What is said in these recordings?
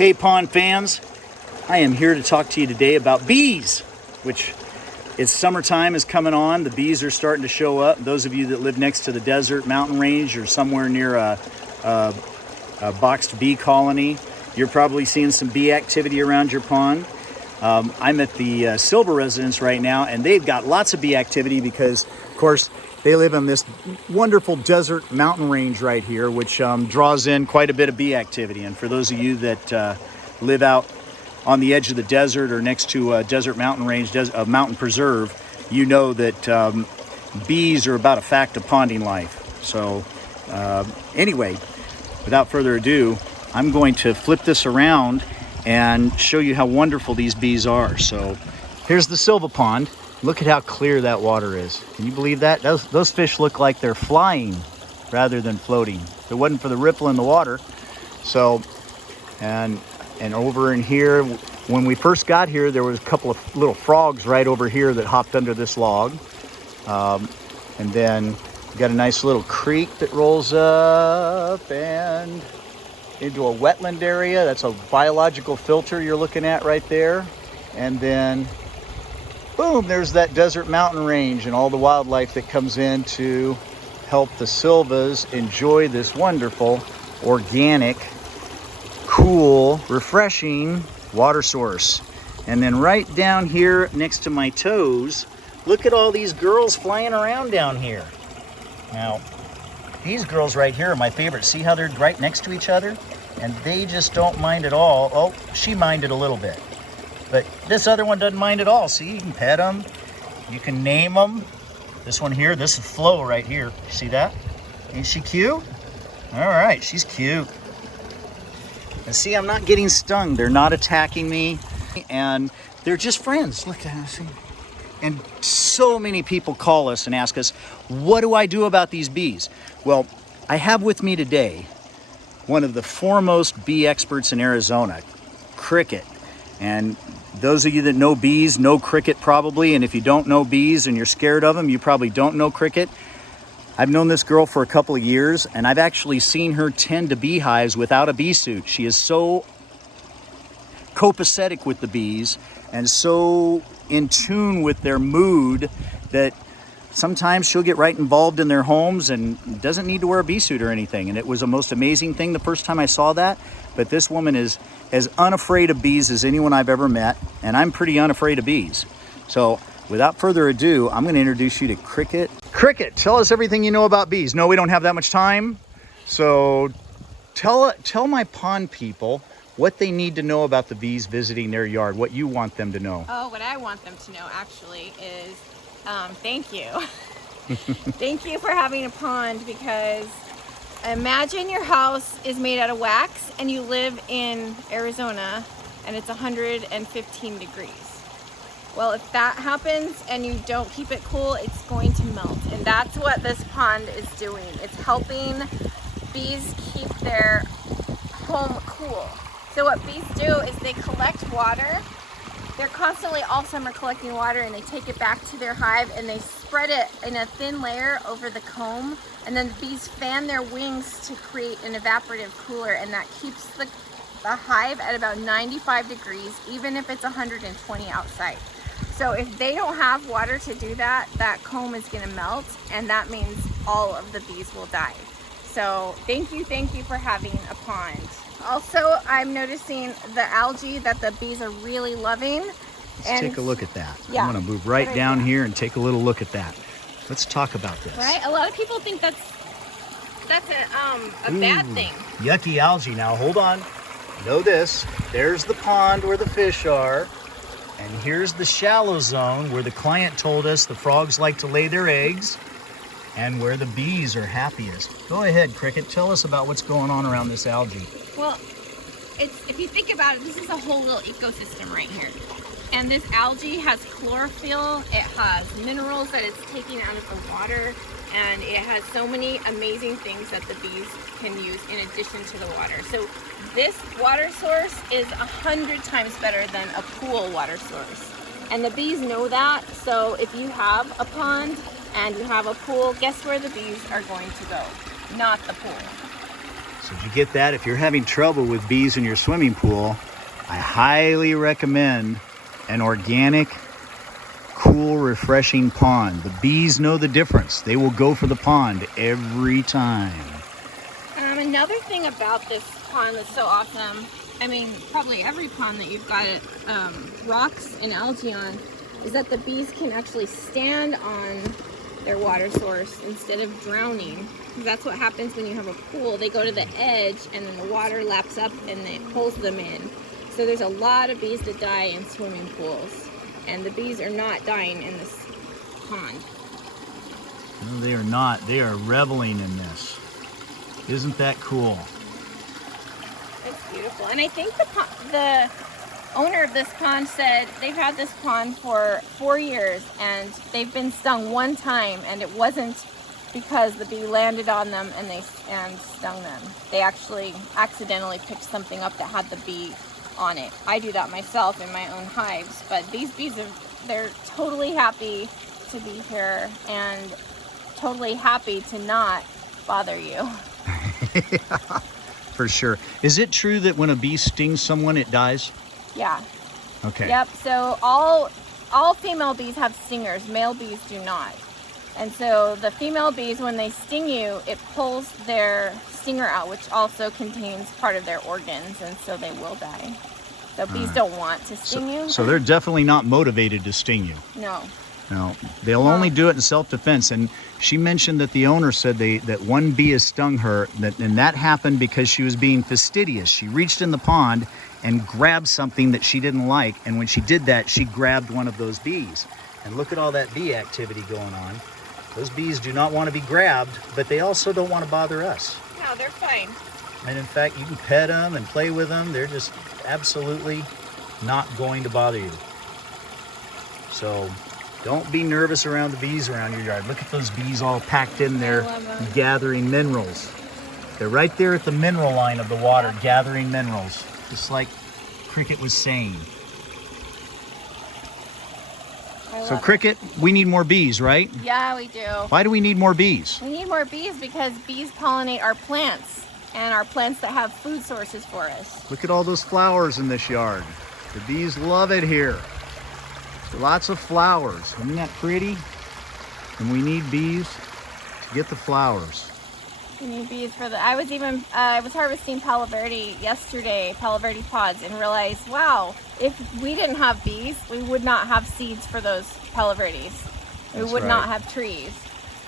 Hey pond fans, I am here to talk to you today about bees, which it's summertime is coming on. The bees are starting to show up. Those of you that live next to the desert, mountain range, or somewhere near a boxed bee colony, you're probably seeing some bee activity around your pond. I'm at the Silver residence right now, and they've got lots of bee activity because, of course, they live in this wonderful desert mountain range right here, which draws in quite a bit of bee activity. And for those of you that live out on the edge of the desert or next to a desert mountain range, a mountain preserve, you know that bees are about a fact of ponding life. So anyway, without further ado, I'm going to flip this around and show you how wonderful these bees are. So here's the Silva pond. Look at how clear that water is. Can you believe that? Those fish look like they're flying rather than floating. If it wasn't for the ripple in the water. So, and over in here, when we first got here, there was a couple of little frogs right over here that hopped under this log. And then we got a nice little creek that rolls up and into a wetland area. That's a biological filter you're looking at right there. And then boom, there's that desert mountain range and all the wildlife that comes in to help the Silvas enjoy this wonderful, organic, cool, refreshing water source. And then right down here next to my toes, look at all these girls flying around down here. Now, these girls right here are my favorite. See how they're right next to each other? And they just don't mind at all. Oh, she minded a little bit. But this other one doesn't mind at all. See, you can pet them. You can name them. This one here, this is Flo right here. See that? Ain't she cute? All right, she's cute. And see, I'm not getting stung. They're not attacking me. And they're just friends. Look at that. And so many people call us and ask us, what do I do about these bees? Well, I have with me today one of the foremost bee experts in Arizona, Cricket. And those of you that know bees know Cricket probably, and if you don't know bees and you're scared of them, you probably don't know Cricket. I've known this girl for a couple of years, and I've actually seen her tend to beehives without a bee suit. She is so copacetic with the bees and so in tune with their mood that sometimes she'll get right involved in their homes and doesn't need to wear a bee suit or anything. And it was the most amazing thing the first time I saw that. But this woman is as unafraid of bees as anyone I've ever met, and I'm pretty unafraid of bees. So without further ado, I'm going to introduce you to Cricket. Cricket, tell us everything you know about bees. No, we don't have that much time. So tell my pond people what they need to know about the bees visiting their yard, what you want them to know. Oh, what I want them to know actually is thank you. Thank you for having a pond, because imagine your house is made out of wax and you live in Arizona and it's 115 degrees. Well, if that happens and you don't keep it cool, it's going to melt. And that's what this pond is doing. It's helping bees keep their home cool. So what bees do is they collect water. They're constantly all summer collecting water, and they take it back to their hive and they spread it in a thin layer over the comb, and then the bees fan their wings to create an evaporative cooler, and that keeps the hive at about 95 degrees even if it's 120 outside. So if they don't have water to do that, that comb is going to melt, and that means all of the bees will die. So thank you for having a pond. Also, I'm noticing the algae that the bees are really loving. Let's take a look at that. Yeah, I'm going to move right down here and take a little look at that. Let's talk about this. Right? A lot of people think that's a bad thing. Yucky algae. Now, hold on. Know this. There's the pond where the fish are. And here's the shallow zone where the client told us the frogs like to lay their eggs and where the bees are happiest. Go ahead, Cricket. Tell us about what's going on around this algae. Well, if you think about it, this is a whole little ecosystem right here. And this algae has chlorophyll, it has minerals that it's taking out of the water, and it has so many amazing things that the bees can use in addition to the water. So this water source is 100 times better than a pool water source. And the bees know that, so if you have a pond and you have a pool, guess where the bees are going to go? Not the pool. So did you get that? If you're having trouble with bees in your swimming pool, I highly recommend an organic, cool, refreshing pond. The bees know the difference. They will go for the pond every time. Another thing about this pond that's so awesome, I mean, probably every pond that you've got rocks and algae on, is that the bees can actually stand on their water source instead of drowning. Because that's what happens when you have a pool. They go to the edge and then the water laps up and it pulls them in. So there's a lot of bees that die in swimming pools. And the bees are not dying in this pond. No, they are not. They are reveling in this. Isn't that cool? It's beautiful. And I think the owner of this pond said they've had this pond for 4 years and they've been stung one time, and it wasn't because the bee landed on them and stung them. They actually accidentally picked something up that had the bee on it. I do that myself in my own hives, but these bees they're totally happy to be here and totally happy to not bother you. For sure. Is it true that when a bee stings someone, it dies? Yeah. Okay. Yep. So all female bees have stingers. Male bees do not. And so the female bees, when they sting you, it pulls their stinger out, which also contains part of their organs, and so they will die. So bees don't want to sting you. So they're definitely not motivated to sting you. No. No, they'll only do it in self-defense. And she mentioned that the owner said that one bee has stung her, and that happened because she was being fastidious. She reached in the pond and grabbed something that she didn't like, and when she did that, she grabbed one of those bees. And look at all that bee activity going on. Those bees do not want to be grabbed, but they also don't want to bother us. No, they're fine. And in fact, you can pet them and play with them. They're just absolutely not going to bother you. So don't be nervous around the bees around your yard. Look at those bees all packed in there gathering minerals. They're right there at the mineral line of the water gathering minerals, just like Cricket was saying. So Cricket, we need more bees, right? Yeah, we do. Why do we need more bees? We need more bees because bees pollinate our plants and our plants that have food sources for us. Look at all those flowers in this yard. The bees love it here. Lots of flowers. Isn't that pretty? And we need bees to get the flowers. We need bees for I was harvesting Palo Verde yesterday, Palo Verde pods, and realized, wow, if we didn't have bees, we would not have seeds for those Palo Verdes. We would not have trees.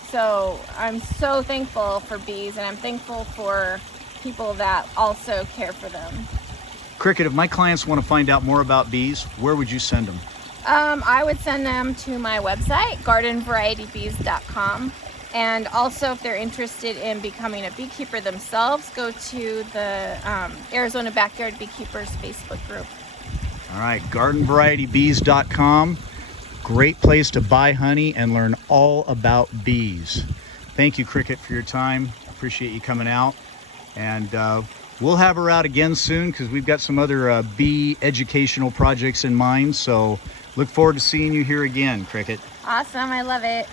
So I'm so thankful for bees, and I'm thankful for people that also care for them. Cricket, if my clients want to find out more about bees, where would you send them? I would send them to my website, gardenvarietybees.com. And also, if they're interested in becoming a beekeeper themselves, go to the Arizona Backyard Beekeepers Facebook group. All right, gardenvarietybees.com. Great place to buy honey and learn all about bees. Thank you, Cricket, for your time. Appreciate you coming out. And we'll have her out again soon because we've got some other bee educational projects in mind. So look forward to seeing you here again, Cricket. Awesome. I love it.